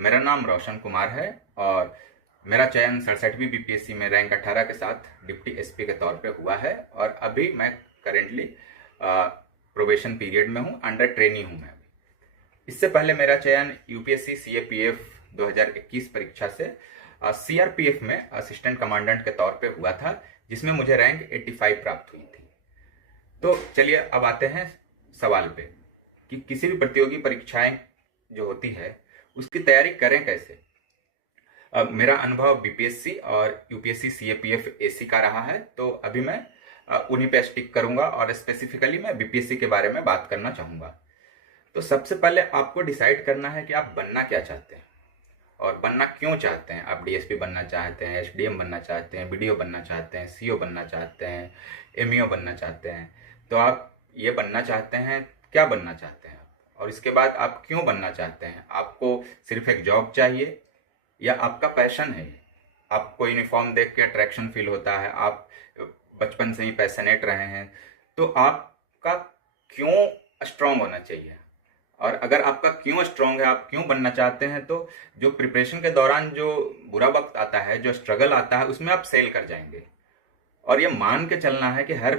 मेरा नाम रोशन कुमार है और मेरा चयन 67वीं बीपीएससी में रैंक 18 के साथ डिप्टी एसपी के तौर पे हुआ है और अभी मैं करेंटली प्रोबेशन पीरियड में हूँ, अंडर ट्रेनी हूँ मैं अभी। इससे पहले मेरा चयन यूपीएससी सीएपीएफ 2021 परीक्षा से सीआरपीएफ में असिस्टेंट कमांडेंट के तौर पे हुआ था, जिसमें मुझे रैंक 85 प्राप्त हुई थी। तो चलिए अब आते हैं सवाल पे कि किसी भी प्रतियोगी परीक्षाएं जो होती है उसकी तैयारी करें कैसे। अब मेरा अनुभव बीपीएससी और यूपीएससी सीएपीएफ एसी का रहा है, तो अभी मैं उन्हीं पे स्टिक करूंगा और स्पेसिफिकली मैं बीपीएससी के बारे में बात करना चाहूंगा। तो सबसे पहले आपको डिसाइड करना है कि आप बनना क्या चाहते हैं और बनना क्यों चाहते हैं। आप डीएसपी बनना चाहते हैं, एसडीएम बनना चाहते हैं, बीडीओ बनना चाहते हैं, सीओ बनना चाहते हैं, एमईओ बनना चाहते हैं। तो आप ये बनना चाहते हैं, क्या बनना चाहते हैं और इसके बाद आप क्यों बनना चाहते हैं। आपको सिर्फ एक जॉब चाहिए या आपका पैशन है, आपको यूनिफॉर्म देख के अट्रैक्शन फील होता है, आप बचपन से ही पैशनेट रहे हैं, तो आपका क्यों स्ट्रांग होना चाहिए। और अगर आपका क्यों स्ट्रांग है, आप क्यों बनना चाहते हैं, तो जो प्रिपरेशन के दौरान जो बुरा वक्त आता है, जो स्ट्रगल आता है, उसमें आप सेल कर जाएंगे। और ये मान के चलना है कि हर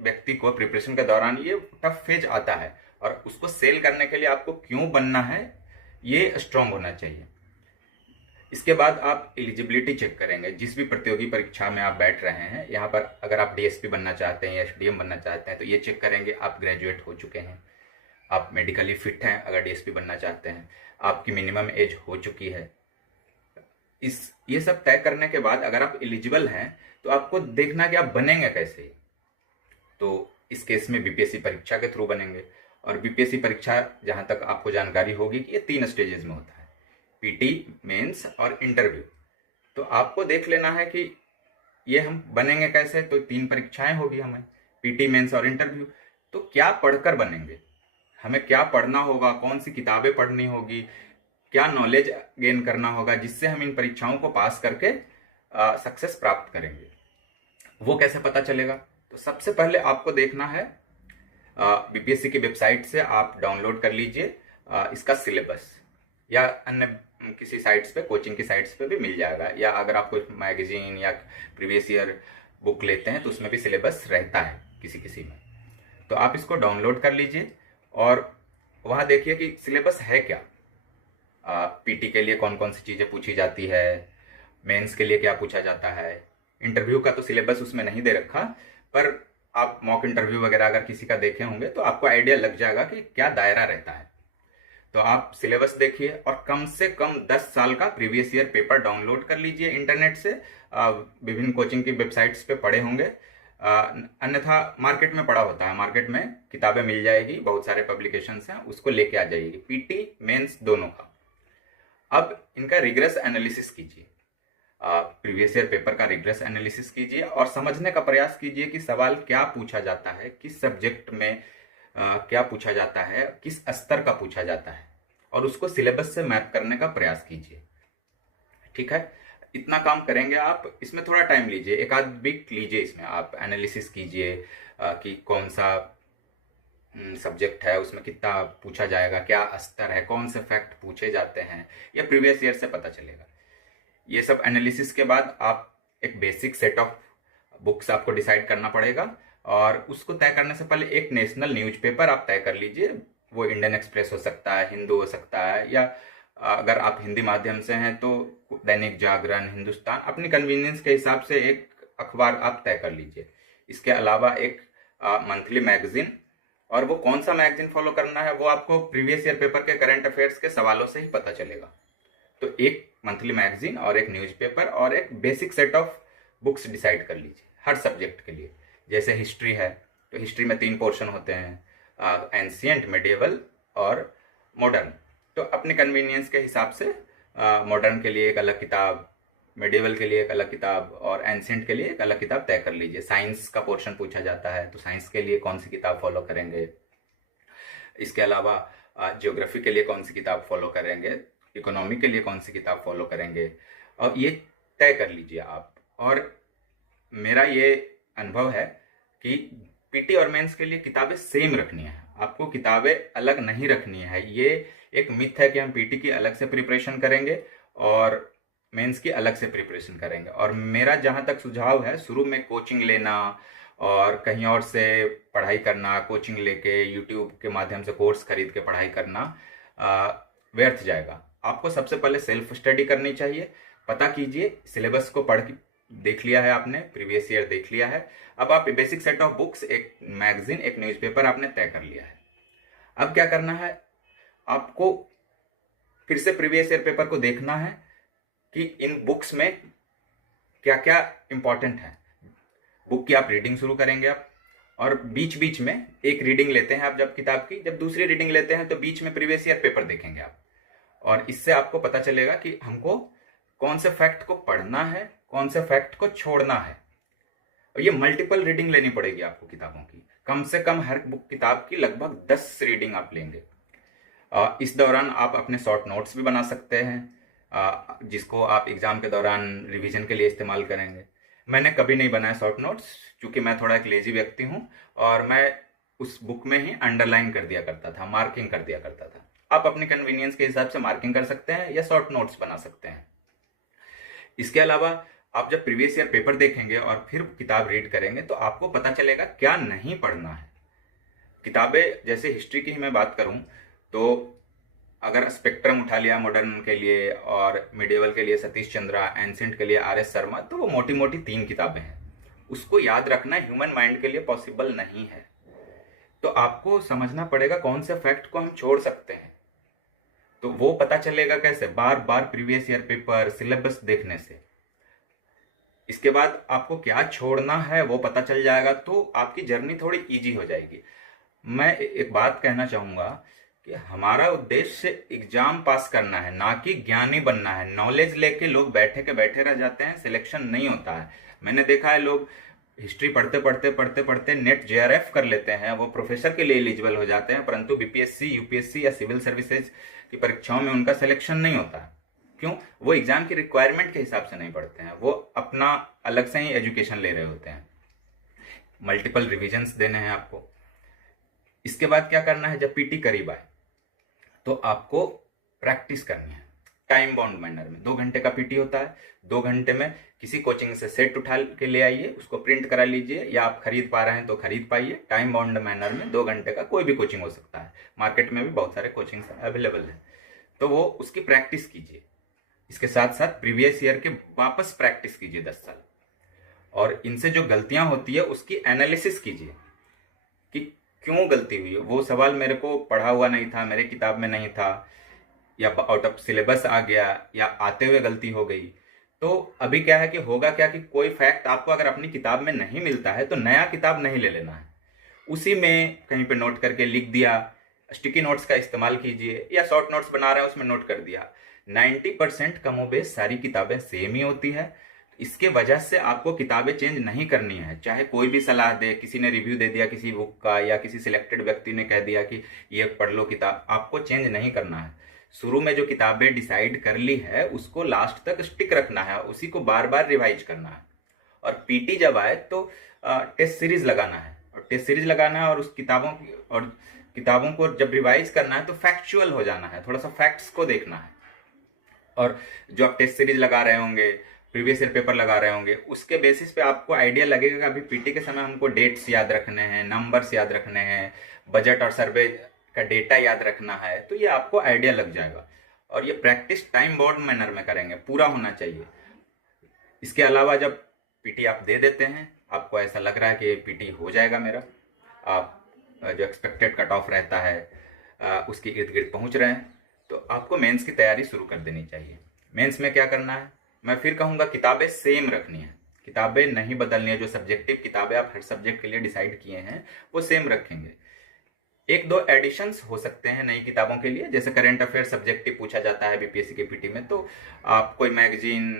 व्यक्ति को प्रिपरेशन के दौरान ये टफ फेज आता है और उसको सेल करने के लिए आपको क्यों बनना है, ये स्ट्रांग होना चाहिए। इसके बाद आप एलिजिबिलिटी चेक करेंगे। जिस भी प्रतियोगी परीक्षा में आप बैठ रहे हैं, यहाँ पर अगर आप डीएसपी बनना चाहते हैं या एसडीएम बनना चाहते हैं तो ये चेक करेंगे आप ग्रेजुएट हो चुके हैं, आप मेडिकली फिट हैं। अगर डीएसपी बनना चाहते हैं, आपकी मिनिमम एज हो चुकी है। ये सब तय करने के बाद अगर आप एलिजिबल हैं तो आपको देखना कि आप बनेंगे कैसे। तो इस केस में बीपीएससी परीक्षा के थ्रू बनेंगे और बीपीएससी परीक्षा जहां तक आपको जानकारी होगी कि ये 3 स्टेजेस में होता है, पीटी, मेंस और इंटरव्यू। तो आपको देख लेना है कि ये हम बनेंगे कैसे। तो 3 परीक्षाएं होगी हमें, पीटी, मेंस और इंटरव्यू। तो क्या पढ़कर बनेंगे, हमें क्या पढ़ना होगा, कौन सी किताबें पढ़नी होगी, क्या नॉलेज गेन करना होगा जिससे हम इन परीक्षाओं को पास करके सक्सेस प्राप्त करेंगे, वो कैसे पता चलेगा। तो सबसे पहले आपको देखना है, बीपीएससी की वेबसाइट से आप डाउनलोड कर लीजिए इसका सिलेबस, या अन्य किसी साइट्स पे, कोचिंग की साइट्स पे भी मिल जाएगा, या अगर आप कोई मैगजीन या प्रीवियस ईयर बुक लेते हैं तो उसमें भी सिलेबस रहता है किसी किसी में। तो आप इसको डाउनलोड कर लीजिए और वहाँ देखिए कि सिलेबस है क्या। पीटी के लिए कौन कौन सी चीज़ें पूछी जाती है, मेंस के लिए क्या पूछा जाता है। इंटरव्यू का तो सिलेबस उसमें नहीं दे रखा, पर आप मॉक इंटरव्यू वगैरह अगर किसी का देखे होंगे तो आपको आइडिया लग जाएगा कि क्या दायरा रहता है। तो आप सिलेबस देखिए और कम से कम 10 साल का प्रीवियस ईयर पेपर डाउनलोड कर लीजिए इंटरनेट से। विभिन्न कोचिंग की वेबसाइट्स पे पढ़े होंगे, अन्यथा मार्केट में पड़ा होता है, मार्केट में किताबें मिल जाएगी, बहुत सारे पब्लिकेशंस हैं, उसको लेके आ जाइएगी, पीटी मेंस दोनों का। अब इनका रिग्रेस एनालिसिस कीजिए, प्रीवियस ईयर पेपर का रिग्रेस एनालिसिस कीजिए और समझने का प्रयास कीजिए कि सवाल क्या पूछा जाता है, किस सब्जेक्ट में क्या पूछा जाता है, किस स्तर का पूछा जाता है, और उसको सिलेबस से मैप करने का प्रयास कीजिए। ठीक है, इतना काम करेंगे आप। इसमें थोड़ा टाइम लीजिए, एक आध वीक लीजिए, इसमें आप एनालिसिस कीजिए कि कौन सा सब्जेक्ट है, उसमें कितना पूछा जाएगा, क्या स्तर है, कौन से फैक्ट पूछे जाते हैं, या प्रीवियस ईयर से पता चलेगा। ये सब एनालिसिस के बाद आप एक बेसिक सेट ऑफ बुक्स आपको डिसाइड करना पड़ेगा और उसको तय करने से पहले एक नेशनल न्यूज़पेपर आप तय कर लीजिए। वो इंडियन एक्सप्रेस हो सकता है, हिंदू हो सकता है, या अगर आप हिंदी माध्यम से हैं तो दैनिक जागरण, हिंदुस्तान, अपनी कन्वीनियंस के हिसाब से एक अखबार आप तय कर लीजिए। इसके अलावा एक मंथली मैगजीन, और वो कौन सा मैगजीन फॉलो करना है वो आपको प्रीवियस ईयर पेपर के करंट अफेयर्स के सवालों से ही पता चलेगा। तो एक मंथली मैगजीन और एक न्यूज़पेपर और एक basic set of books decide कर लीजिए हर सब्जेक्ट के लिए। जैसे हिस्ट्री है तो हिस्ट्री में 3 पोर्शन होते हैं, एंशिएंट, मेडिएवल और मॉडर्न। तो अपने कन्वीनियंस के हिसाब से मॉडर्न के लिए एक अलग किताब, मेडिएवल के लिए एक अलग किताब और एंशिएंट के लिए एक अलग किताब तय कर लीजिए। साइंस का पोर्शन पूछा जाता है तो साइंस के लिए कौन सी किताब फॉलो करेंगे, इसके अलावा ज्योग्राफी के लिए कौन सी किताब फॉलो करेंगे, इकोनॉमी के लिए कौन सी किताब फॉलो करेंगे, और ये तय कर लीजिए आप। और मेरा ये अनुभव है कि पीटी और मेंस के लिए किताबें सेम रखनी है, आपको किताबें अलग नहीं रखनी है। ये एक मिथ है कि हम पीटी की अलग से प्रिपरेशन करेंगे और मेंस की अलग से प्रिपरेशन करेंगे। और मेरा जहां तक सुझाव है, शुरू में कोचिंग लेना और कहीं और से पढ़ाई करना, कोचिंग लेके यूट्यूब के माध्यम से कोर्स खरीद के पढ़ाई करना व्यर्थ जाएगा। आपको सबसे पहले सेल्फ स्टडी करनी चाहिए। पता कीजिए, सिलेबस को पढ़ के देख लिया है आपने, प्रीवियस ईयर देख लिया है, अब आप बेसिक सेट ऑफ बुक्स, एक मैगजीन, एक न्यूज़पेपर आपने तय कर लिया है। अब क्या करना है, आपको फिर से प्रीवियस ईयर पेपर को देखना है कि इन बुक्स में क्या क्या इंपॉर्टेंट है। बुक की आप रीडिंग शुरू करेंगे आप, और बीच बीच में एक रीडिंग लेते हैं आप जब किताब की, जब दूसरी रीडिंग लेते हैं तो बीच में प्रीवियस ईयर पेपर देखेंगे आप। और इससे आपको पता चलेगा कि हमको कौन से फैक्ट को पढ़ना है, कौन से फैक्ट को छोड़ना है। और ये मल्टीपल रीडिंग लेनी पड़ेगी आपको किताबों की, कम से कम हर बुक किताब की लगभग 10 रीडिंग आप लेंगे। इस दौरान आप अपने शॉर्ट नोट्स भी बना सकते हैं, जिसको आप एग्जाम के दौरान रिवीजन के लिए इस्तेमाल करेंगे। मैंने कभी नहीं बनाया शॉर्ट नोट्स, क्योंकि मैं थोड़ा एक लेजी व्यक्ति हूं और मैं उस बुक में ही अंडरलाइन कर दिया करता था, मार्किंग कर दिया करता था। आप अपनी कन्वीनियंस के हिसाब से मार्किंग कर सकते हैं या शॉर्ट नोट्स बना सकते हैं। इसके अलावा आप जब प्रीवियस ईयर पेपर देखेंगे और फिर किताब रीड करेंगे तो आपको पता चलेगा क्या नहीं पढ़ना है। किताबें, जैसे हिस्ट्री की ही मैं बात करूं तो अगर स्पेक्ट्रम उठा लिया मॉडर्न के लिए, और मिडिवल के लिए सतीश चंद्रा, एंसेंट के लिए आर.एस. शर्मा, तो वो मोटी मोटी 3 किताबें हैं। उसको याद रखना ह्यूमन माइंड के लिए पॉसिबल नहीं है। तो आपको समझना पड़ेगा कौन से फैक्ट को हम छोड़ सकते हैं। तो वो पता चलेगा कैसे, बार बार प्रीवियस ईयर पेपर, सिलेबस देखने से। इसके बाद आपको क्या छोड़ना है वो पता चल जाएगा, तो आपकी जर्नी थोड़ी इजी हो जाएगी। मैं एक बात कहना चाहूंगा कि हमारा उद्देश्य एग्जाम पास करना है, ना कि ज्ञानी बनना है। नॉलेज लेके लोग बैठे के बैठे रह जाते हैं, सिलेक्शन नहीं होता है। मैंने देखा है लोग हिस्ट्री पढ़ते पढ़ते पढ़ते पढ़ते नेट जेआरएफ कर लेते हैं, वो प्रोफेसर के लिए एलिजिबल हो जाते हैं, परंतु बीपीएससी, यूपीएससी या सिविल सर्विसेज की परीक्षाओं में उनका सिलेक्शन नहीं होता है। क्यों? वो एग्जाम की रिक्वायरमेंट के हिसाब से नहीं पढ़ते हैं, वो अपना अलग से ही एजुकेशन ले रहे होते हैं। मल्टीपल रिविजन्स देने हैं आपको। इसके बाद क्या करना है, जब पीटी करीब आए तो आपको प्रैक्टिस करनी है टाइम बाउंड मैनर में। 2 घंटे का पीटी होता है, 2 घंटे में किसी कोचिंग से सेट उठा के ले आइए, उसको प्रिंट करा लीजिए, या आप खरीद पा रहे हैं तो खरीद पाइए। टाइम बाउंड मैनर में 2 घंटे का कोई भी कोचिंग हो सकता है, मार्केट में भी बहुत सारे कोचिंग अवेलेबल है, तो वो उसकी प्रैक्टिस कीजिए। इसके साथ साथ प्रीवियस ईयर के वापस प्रैक्टिस कीजिए 10 साल, और इनसे जो गलतियां होती है उसकी एनालिसिस कीजिए कि क्यों गलती हुई। वो सवाल मेरे को पढ़ा हुआ नहीं था, मेरे किताब में नहीं था, या आउट ऑफ सिलेबस आ गया, या आते हुए गलती हो गई। तो अभी क्या है कि होगा क्या कि कोई फैक्ट आपको अगर अपनी किताब में नहीं मिलता है तो नया किताब नहीं ले लेना है, उसी में कहीं पे नोट करके लिख दिया। स्टिकी नोट्स का इस्तेमाल कीजिए, या शॉर्ट नोट्स बना रहे हैं उसमें नोट कर दिया। 90% कमोबेश सारी किताबें सेम ही होती है। इसके वजह से आपको किताबें चेंज नहीं करनी है। चाहे कोई भी सलाह दे, किसी ने रिव्यू दे दिया किसी बुक का, या किसी सिलेक्टेड व्यक्ति ने कह दिया कि ये पढ़ लो किताब, आपको चेंज नहीं करना है। शुरू में जो किताबें डिसाइड कर ली है उसको लास्ट तक स्टिक रखना है, उसी को बार बार रिवाइज करना है। और पीटी जब आए तो टेस्ट सीरीज लगाना है, और टेस्ट सीरीज लगाना है, और उस किताबों को जब रिवाइज करना है तो फैक्चुअल हो जाना है, थोड़ा सा फैक्ट्स को देखना है। और जो आप टेस्ट सीरीज लगा रहे होंगे, प्रीवियस ईयर पेपर लगा रहे होंगे, उसके बेसिस पे आपको आइडिया लगेगा कि अभी पीटी के समय हमको डेट्स याद रखने हैं, नंबर्स याद रखने हैं, बजट और सर्वे का डेटा याद रखना है, तो ये आपको आइडिया लग जाएगा। और ये प्रैक्टिस टाइम बाउंड मैनर में करेंगे, पूरा होना चाहिए। इसके अलावा जब पीटी आप दे देते हैं, आपको ऐसा लग रहा है कि पीटी हो जाएगा मेरा, आप जो एक्सपेक्टेड कट ऑफ रहता है उसके इर्द गिर्द पहुंच रहे हैं, तो आपको मेंस की तैयारी शुरू कर देनी चाहिए। मेंस में क्या करना है, मैं फिर कहूंगा किताबें सेम रखनी है, किताबें नहीं बदलनी है। जो सब्जेक्टिव किताबें आप हर सब्जेक्ट के लिए डिसाइड किए हैं वो सेम रखेंगे। 1-2 एडिशंस हो सकते हैं नई किताबों के लिए, जैसे करंट अफेयर सब्जेक्टिव पूछा जाता है बीपीएससी के पीटी में, तो आप कोई मैगजीन,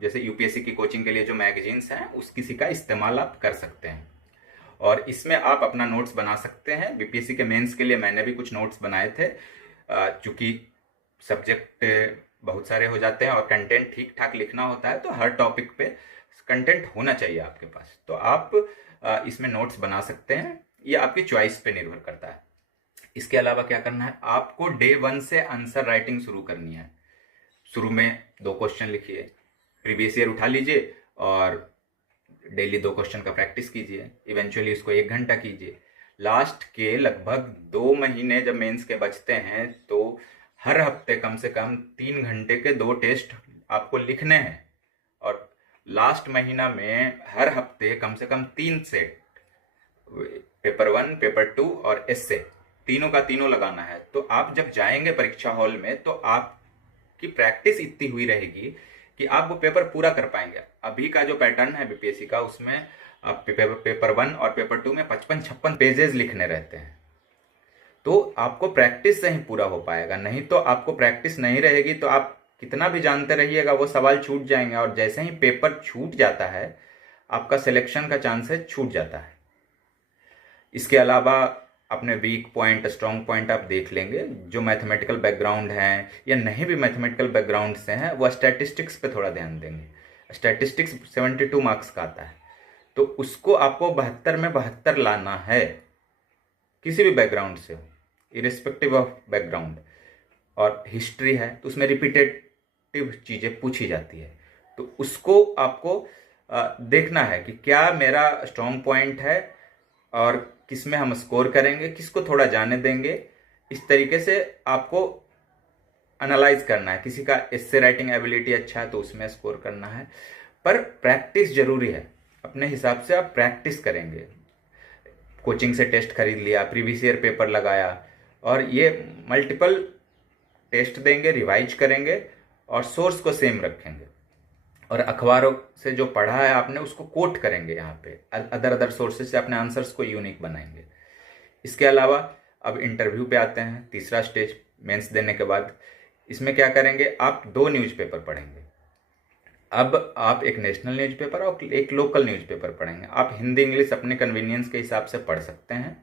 जैसे यूपीएससी की कोचिंग के लिए जो मैगजीन्स हैं उस किसी का इस्तेमाल आप कर सकते हैं, और इसमें आप अपना नोट्स बना सकते हैं। बीपीएससी के मेंस के लिए मैंने भी कुछ नोट्स बनाए थे, चूंकि सब्जेक्ट बहुत सारे हो जाते हैं और कंटेंट ठीक ठाक लिखना होता है, तो हर टॉपिक पे कंटेंट होना चाहिए आपके पास, तो आप इसमें नोट्स बना सकते हैं। ये आपकी चॉइस पे निर्भर करता है। इसके अलावा क्या करना है, आपको डे 1 से आंसर राइटिंग शुरू करनी है। शुरू में 2 क्वेश्चन लिखिए, प्रीवियस ईयर उठा लीजिए और डेली 2 क्वेश्चन का प्रैक्टिस कीजिए। इवेंचुअली इसको 1 घंटा कीजिए। लास्ट के लगभग 2 महीने जब मेंस के बचते हैं तो हर हफ्ते कम से कम 3 घंटे के 2 टेस्ट आपको लिखने हैं, और लास्ट महीना में हर हफ्ते कम से कम 3 सेट, पेपर 1, पेपर 2 और एस्से, तीनों का तीनों लगाना है। तो आप जब जाएंगे परीक्षा हॉल में तो आपकी प्रैक्टिस इतनी हुई रहेगी कि आप वो पेपर पूरा कर पाएंगे। अभी का जो पैटर्न है बीपीएससी का, उसमें आप पेपर 1 और पेपर 2 में 55-56 पेजेस लिखने रहते हैं। तो आपको प्रैक्टिस से ही पूरा हो पाएगा, नहीं तो आपको प्रैक्टिस नहीं रहेगी तो आप कितना भी जानते रहिएगा वो सवाल छूट जाएंगे, और जैसे ही पेपर छूट जाता है आपका सिलेक्शन का चांसेस छूट जाता है। इसके अलावा अपने वीक पॉइंट, स्ट्रॉन्ग पॉइंट आप देख लेंगे। जो मैथमेटिकल बैकग्राउंड हैं या नहीं भी मैथमेटिकल बैकग्राउंड से हैं, वो स्टैटिस्टिक्स पे थोड़ा ध्यान देंगे। स्टैटिस्टिक्स 72 मार्क्स का आता है, तो उसको आपको 72 में 72 लाना है, किसी भी बैकग्राउंड से, इरिस्पेक्टिव ऑफ बैकग्राउंड। और हिस्ट्री है तो उसमें रिपीटेटिव चीज़ें पूछी जाती है, तो उसको आपको देखना है कि क्या मेरा स्ट्रॉन्ग पॉइंट है और किसमें हम स्कोर करेंगे, किसको थोड़ा जाने देंगे। इस तरीके से आपको एनालाइज करना है। किसी का एस्से राइटिंग एबिलिटी अच्छा है तो उसमें स्कोर करना है, पर प्रैक्टिस जरूरी है। अपने हिसाब से आप प्रैक्टिस करेंगे, कोचिंग से टेस्ट खरीद लिया, प्रीवियस ईयर पेपर लगाया, और ये मल्टीपल टेस्ट देंगे, रिवाइज करेंगे और सोर्स को सेम रखेंगे, और अखबारों से जो पढ़ा है आपने उसको कोट करेंगे। यहाँ पे अदर सोर्सेज से अपने आंसर्स को यूनिक बनाएंगे। इसके अलावा अब इंटरव्यू पे आते हैं, तीसरा स्टेज मेंस देने के बाद। इसमें क्या करेंगे, आप 2 न्यूज़पेपर पढ़ेंगे। अब आप एक नेशनल न्यूज़पेपर और एक लोकल न्यूज़पेपर पढ़ेंगे। आप हिंदी इंग्लिश अपने कन्वीनियंस के हिसाब से पढ़ सकते हैं।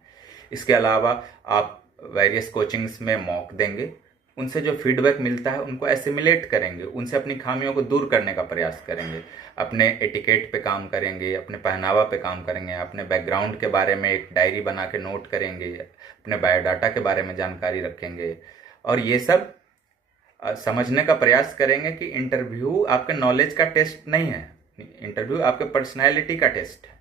इसके अलावा आप वेरियस कोचिंग्स में मॉक देंगे, उनसे जो फीडबैक मिलता है उनको एसिमिलेट करेंगे, उनसे अपनी खामियों को दूर करने का प्रयास करेंगे। अपने एटिकेट पे काम करेंगे, अपने पहनावा पे काम करेंगे, अपने बैकग्राउंड के बारे में एक डायरी बना के नोट करेंगे, अपने बायोडाटा के बारे में जानकारी रखेंगे, और ये सब समझने का प्रयास करेंगे कि इंटरव्यू आपके नॉलेज का टेस्ट नहीं है, इंटरव्यू आपके पर्सनैलिटी का टेस्ट है।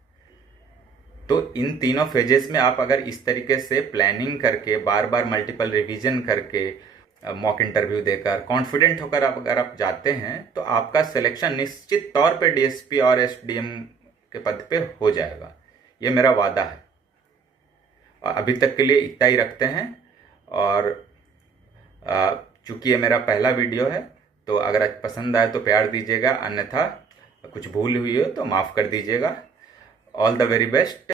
तो इन तीनों फेजेस में आप अगर इस तरीके से प्लानिंग करके, बार बार मल्टीपल रिवीजन करके, मॉक इंटरव्यू देकर कॉन्फिडेंट होकर अगर आप जाते हैं तो आपका सिलेक्शन निश्चित तौर पे डीएसपी और एसडीएम के पद पे हो जाएगा। ये मेरा वादा है। और अभी तक के लिए इतना ही रखते हैं। और चूंकि ये मेरा पहला वीडियो है तो अगर पसंद आए तो प्यार दीजिएगा, अन्यथा कुछ भूल हुई हो तो माफ़ कर दीजिएगा। All the very best.